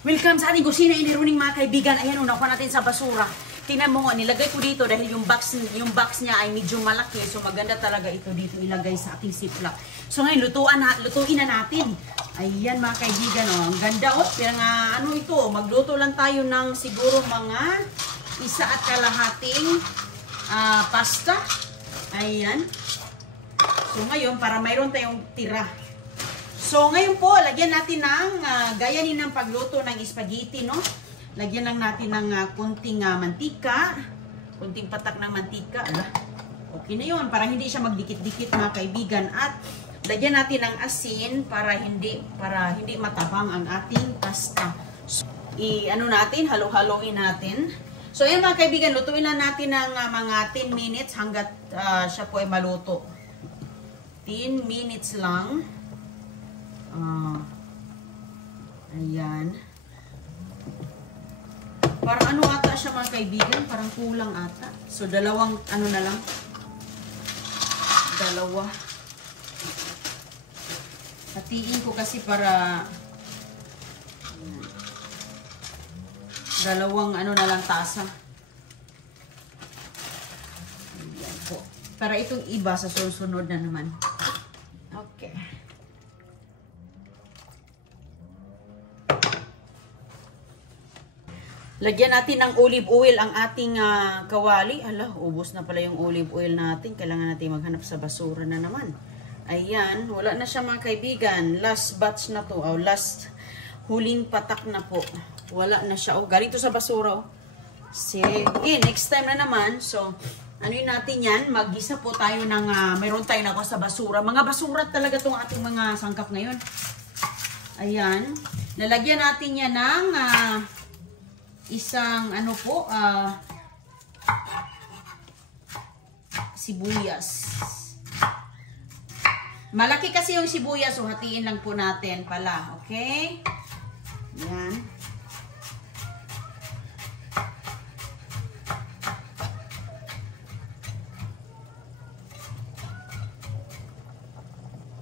Welcome sa ating kusina, iniruning mga kaibigan. Ayan, unakuha natin sa basura. Tingnan mo nga, nilagay ko dito dahil yung box niya ay medyo malaki. So maganda talaga ito dito ilagay sa ating ziplock. So ngayon, lutuin na natin. Ayan mga kaibigan, oh. Ang ganda, oh. Pero nga, ano ito, magluto lang tayo ng siguro mga 1.5 pasta. Ayan. So ngayon, para mayroon tayong tira. So, ngayon po, lagyan natin ng, gaya din ng pagluto ng spaghetti, no? Lagyan lang natin ng kunting mantika, kunting patak ng mantika. Ala, okay na yun, para hindi siya magdikit-dikit mga kaibigan. At lagyan natin ng asin para hindi matabang ang ating pasta. So, halo-haloin natin. So, ayan mga kaibigan, lutuin lang natin ng mga 10 minutes hanggat siya po ay maluto. 10 minutes lang. Ayan. Parang ano ata siya mga kaibigan, parang kulang ata. So dalawang ano na lang. Dalawa. Hatiin ko kasi para dalawang ano na lang tasa. Ayan po. Para itong iba sa susunod na naman. Okay. Lagyan natin ng olive oil ang ating kawali. Hala, ubos na pala yung olive oil natin. Kailangan natin maghanap sa basura na naman. Ayan, wala na siya mga kaibigan. Last batch na to. Last huling patak na po. Wala na siya. Ganito sa basura. Sige, next time na naman. So, ano yun natin yan? Mag-isa po tayo ng, mayroon tayo na ako sa basura. Mga basura talaga itong ating mga sangkap ngayon. Ayan. Lalagyan natin yan ng isang ano po, sibuyas. Malaki kasi yung sibuyas, so hatiin lang po natin pala, okay? Yan.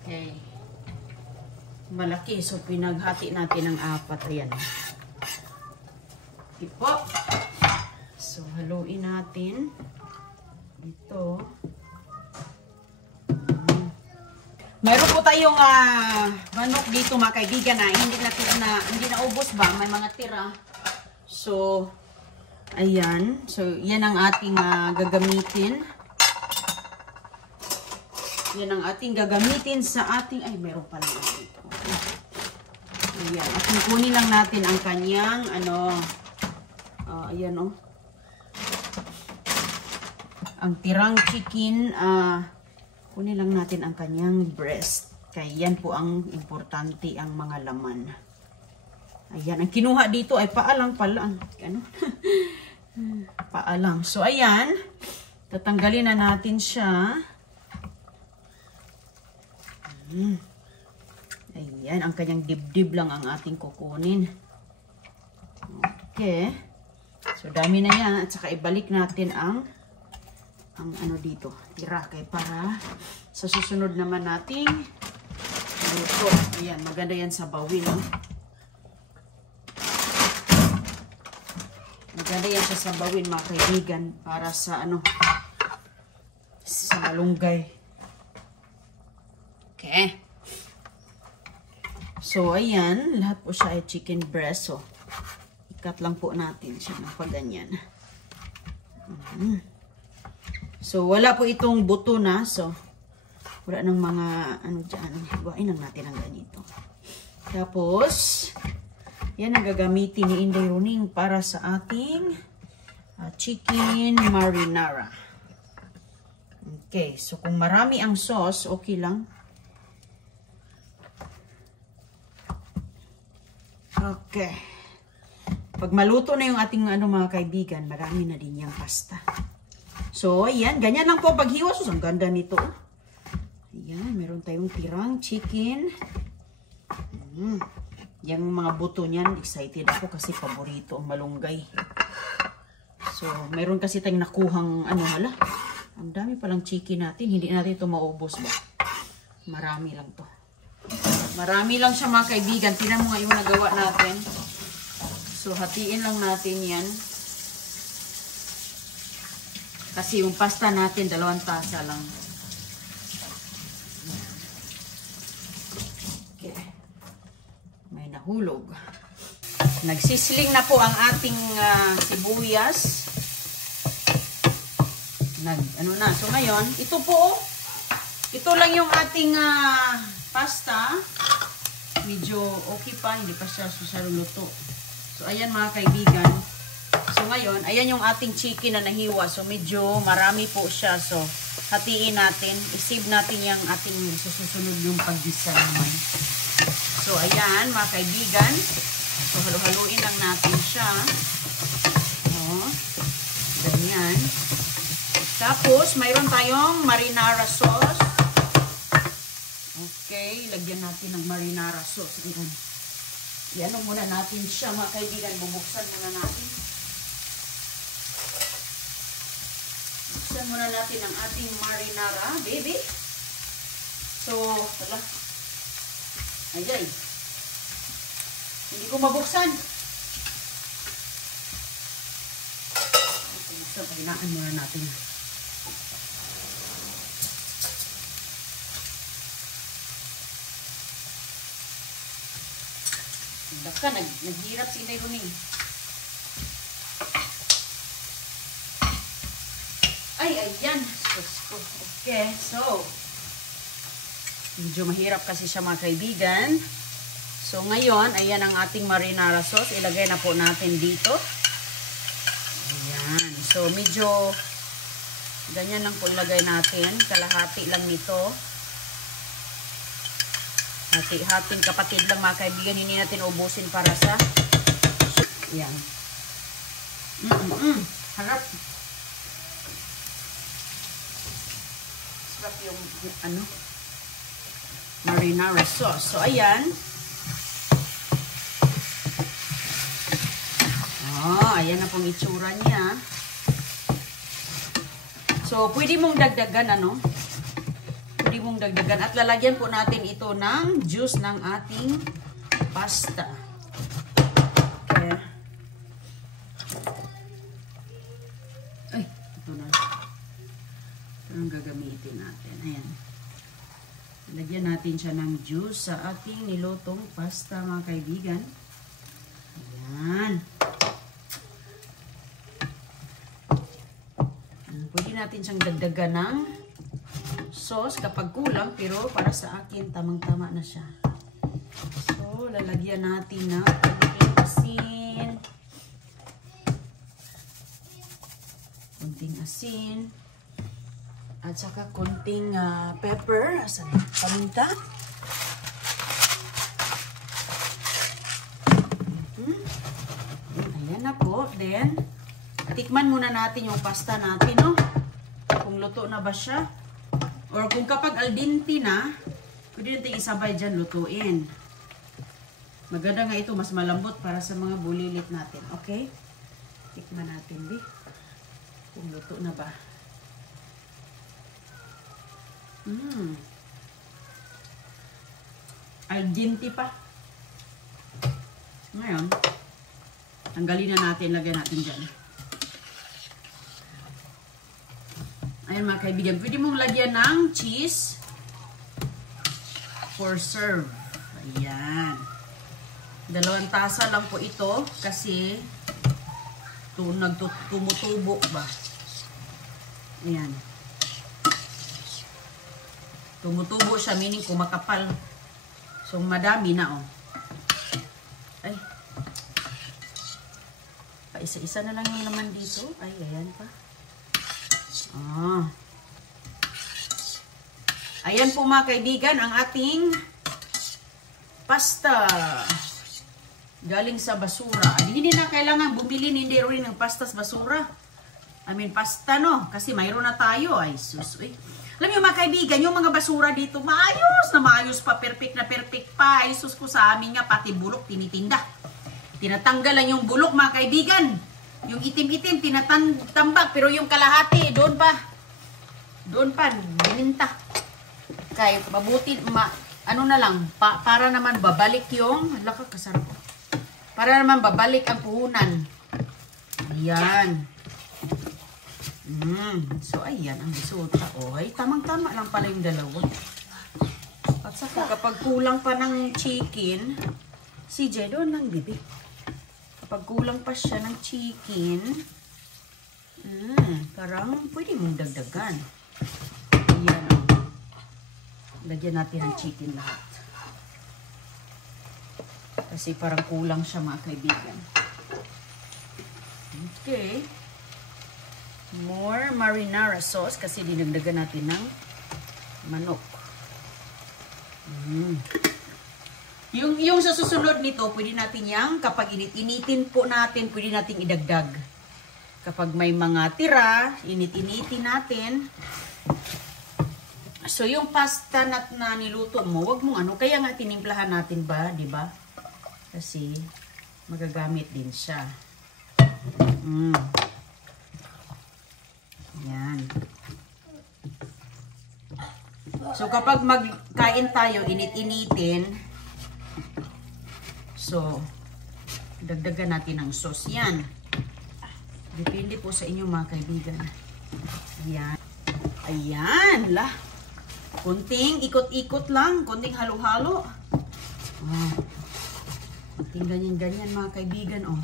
Okay. Malaki, so pinaghati natin ng 4, ayan. Po. So, haluin natin. Ito. Meron po tayong manok dito mga kaibigan na hindi naubos ba? May mga tira. So, ayan. So, yan ang ating gagamitin. Yan ang ating gagamitin sa ating, ay, meron pala dito. Ayan. At kunin lang natin ang kanyang, ayan o. Ang tirang chicken, kunin lang natin ang kanyang breast. Kaya yan po ang importante, ang mga laman. Ayan, ang kinuha dito ay paalang pala. Ano? Paalang. So, ayan. Tatanggalin na natin siya. Ayan, ang kanyang dibdib lang ang ating kukunin. Okay. So, dami na yan. At saka ibalik natin ang ano dito. Tira. Kaya para sa susunod naman nating luto. Ayan. Maganda yan sa bawin. No? Maganda yan sa bawin mga kaibigan. Para sa sa malunggay. Okay. So, ayan. Lahat po siya ay chicken breast. So, cut lang po natin siya ng pagganyan. So, wala po itong buto na. So, wala ng mga dyan. Buhain lang natin ang ganito. Tapos, yan ang gagamitin ni Inday Runing para sa ating chicken marinara. Okay. So, kung marami ang sauce, okay lang. Okay. Pag maluto na yung ating mga kaibigan, marami na din yung pasta. So, ayan. Ganyan lang po paghiwas. Ang ganda nito. Ayan. Meron tayong tirang chicken. Yung mga buto niyan, excited ako kasi paborito ang malunggay. So, meron kasi tayong nakuhang hala. Ang dami palang chicken natin. Hindi natin ito maubos ba? Marami lang to. Marami lang siya mga kaibigan. Tingnan mo nga yung nagawa natin. So, hatiin lang natin yan. Kasi yung pasta natin, 2 tasa lang. Okay. May nahulog. Nagsisling na po ang ating sibuyas. Ano na. So, ngayon, ito lang yung ating pasta. Medyo okay pa. Hindi pa siya luto. So, ayan mga kaibigan. So, ngayon, ayan yung ating chicken na nahiwa. So, medyo marami po siya. So, hatiin natin. I-save natin yung ating susunod yung paggisa naman. So, ayan, mga kaibigan. So, halo-haluin lang natin siya. O, ganyan. Tapos, mayroon tayong marinara sauce. Okay, lagyan natin ng marinara sauce. Ayan. Iano muna natin siya, mga kaibigan. Bubuksan muna natin. Buksan muna natin ang ating marinara, baby. So, wala. Ayay. Hindi ko mabuksan. So, pahinaan muna natin. Baka, naghirap si Inday Roning. Ay, ayan. Okay, so, medyo mahirap kasi siya mga kaibigan. So, ngayon, ayan ang ating marinara sauce. Ilagay na po natin dito. Ayan. So, medyo ganyan lang po ilagay natin. Kalahati lang nito. Hati-hating kapatid lang mga kaibigan. Hindi natin ubusin para sa ayan. Harap. Sarap yung ano marinara sauce. So, ayan. Ayan na pong itsura niya. So, pwede mong dagdagan, ano? Pwede mong dagdagan. At lalagyan po natin ito ng juice ng ating pasta. Okay. Ay, ito na. Ito ang gagamitin natin. Ayan. Lagyan natin siya ng juice sa ating nilutong pasta, mga kaibigan. Ayan. Pwede natin siyang dagdagan ng sauce kapag kulang, pero para sa akin, tamang-tama na siya. So, lalagyan natin na konting asin. Konting asin. At saka konting pepper. Asan? Paminta. Ayan na po. Then, tikman muna natin yung pasta natin, no? Kung luto na ba siya. Or kung kapag al dente na, pwede natin isabay dyan lutuin. Maganda nga ito, mas malambot para sa mga bulilit natin. Okay? Tikman natin, di. Kung luto na ba. Al dente pa. Ngayon, tanggalin na natin, lagyan natin dyan. Ayan mga kaibigan, pwede mong lagyan ng cheese for serve. Ayan. 2 tasa lang po ito kasi tumutubo ba. Ayan. Tumutubo siya, meaning kumakapal. So, madami na, oh. Ay. Paisa-isa na lang yung laman dito. Ay, ayan pa. Ayan po mga kaibigan ang ating pasta galing sa basura. Hindi na kailangan bumili ni Inday Roning ng pastas basura. I mean pasta, no? Kasi mayroon na tayo. Ay sus. Alam niyo mga kaibigan, yung mga basura dito maayos na maayos pa, perfect na perfect pa. Ay sus ko, sa amin nga pati bulok tinitinda. Tinatanggal lang yung bulok mga kaibigan. Yung itim-itim, tinatambak. Pero yung kalahati, doon pa, bininta. Kaya, mabuti, ano na lang, para naman babalik yung, laka, kasarap. Para naman babalik ang puhunan. Ayan. So, ayan ang resulta. Oh, ay, tamang-tama lang pala yung dalawa. At saka kapag kulang pa ng chicken, si Jay doon lang bibi. Kapag kulang pa siya ng chicken, parang pwede mong dagdagan. Ayan. Lagyan natin ng chicken lahat. Kasi parang kulang siya mga kaibigan. Okay. More marinara sauce kasi dinagdagan natin ng manok. Yung sa susunod nito, pwede natin yang kapag init-initin po natin, pwede natin idagdag. Kapag may mga tira, init-initin natin. So yung pasta na niluto mo, wag mong ano, kaya nga tinimplahan natin ba, di ba? Kasi magagamit din siya. Yan. So, kapag magkain tayo, init-initin. So, dagdagan natin ng sauce. Yan. Depende po sa inyo mga kaibigan. Ayan. Ayan. Lah. Kunting ikot-ikot lang. Kunting halo-halo. Oh. Kunting ganyan-ganyan mga kaibigan. Oh.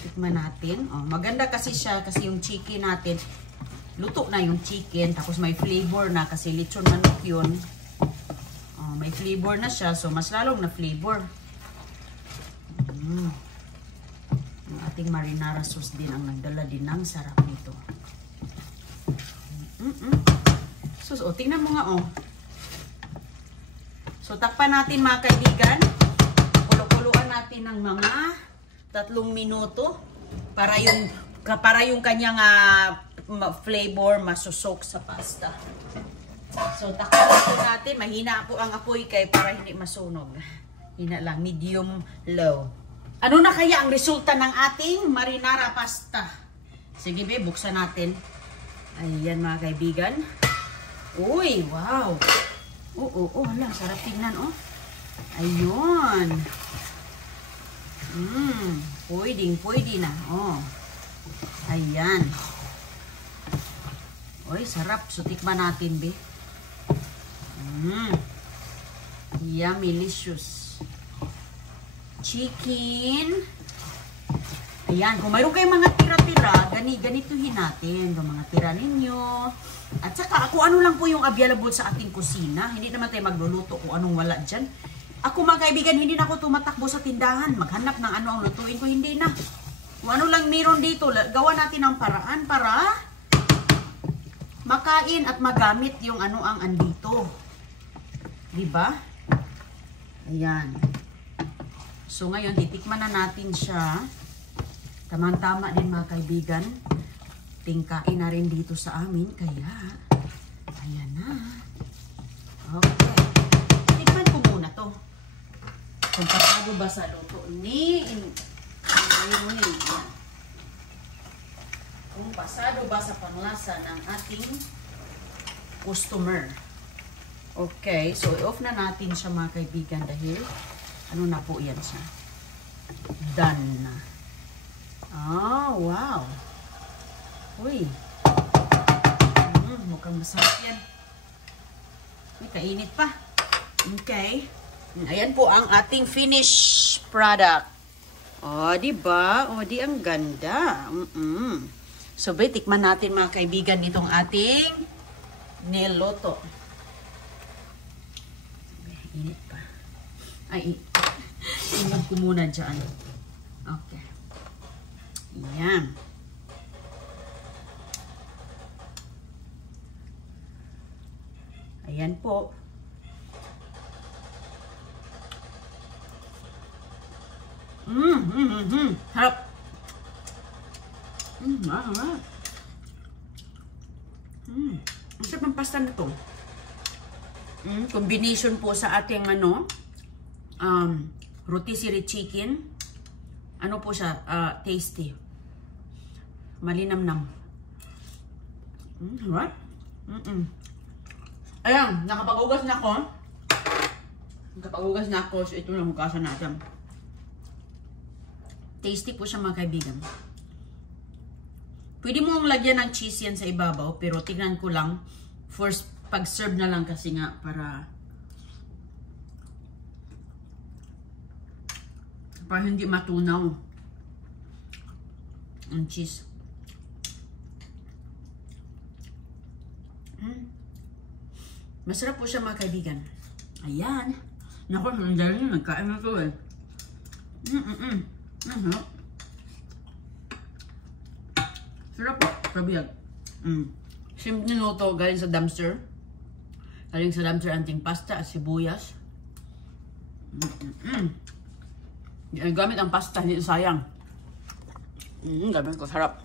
Tikman natin. Oh, maganda kasi siya kasi yung chicken natin, luto na yung chicken, tapos may flavor na kasi lechon manok yun. Oh, may flavor na siya, so mas lalong na flavor. Yung ating marinara sauce din ang nagdala din ng sarap nito. So, tingnan mo nga oh. So, takpan natin mga kaibigan. Kulo-kuluan natin ng mga 3 minuto para yung kanyang flavor masusok sa pasta. So takpan natin, mahina po ang apoy kay para hindi masunog. Hina lang, medium low. Ano na kaya ang resulta ng ating marinara pasta? Sige be, buksan natin. Ayan mga kaibigan. Uy, wow. Hala, sarap tingnan oh. Ayun. Pwede na. Oh. Ayan. Oy, sarap. So, tikman natin, be. Yummy, delicious. Chicken. Ayan. Kung mayroon kayong mga tira-tira, ganituhin natin. Yung mga tira ninyo. At saka, kung ano lang po yung available sa ating kusina. Hindi naman tayo magluluto kung anong wala dyan. Ako mga kaibigan, hindi na ako tumatakbo sa tindahan. Maghanap ng ano ang lutuin ko, hindi na. Kung ano lang meron dito, gawa natin ang paraan para makain at magamit yung ano ang andito. Diba? Ayan. So ngayon, titikman na natin siya. Tamang-tama din mga kaibigan. Tingkain na rin dito sa amin. Kaya, ayan na. Okay. Tikman ko muna to. Kung pasado ba sa luto ni kung pasado ba sa panglasa ng ating customer. Okay, so i-off na natin siya mga kaibigan dahil ano na po yan siya. Done na. Oh, wow. Uy. Mukhang masarap yan. Uy, kainit pa. Okay. Ayan po ang ating finished product. Oh, di ba? Oh, di ang ganda. So, tikman natin mga kaibigan itong ating niloto. Init pa. Ay, ingat ko muna dyan. Okay. Ayan. Ayan po. Harap. Harap. Ang sarap ng pasta na to. Combination po sa ating ano, rotisserie chicken. Ano po siya, tasty. Malinamnam. Right? Ayan, nakapag-ugas na ako. So ito na hugasan natin. Tasty po siya mga kaibigan. Pwede mong lagyan ng cheese yan sa ibabaw, pero tignan ko lang. First, pag-serve na lang kasi nga para hindi matunaw ang cheese. Masarap po siya mga kaibigan. Ayan. Naku, nandiyan yun. Nagkain na ito eh. Sarap po. Kabiyag. Simple niluto galing sa dumpster. Galing sa dumpster anting pasta at sibuyas. Gamit ang pasta, hindi sayang. Gamit ko, sarap.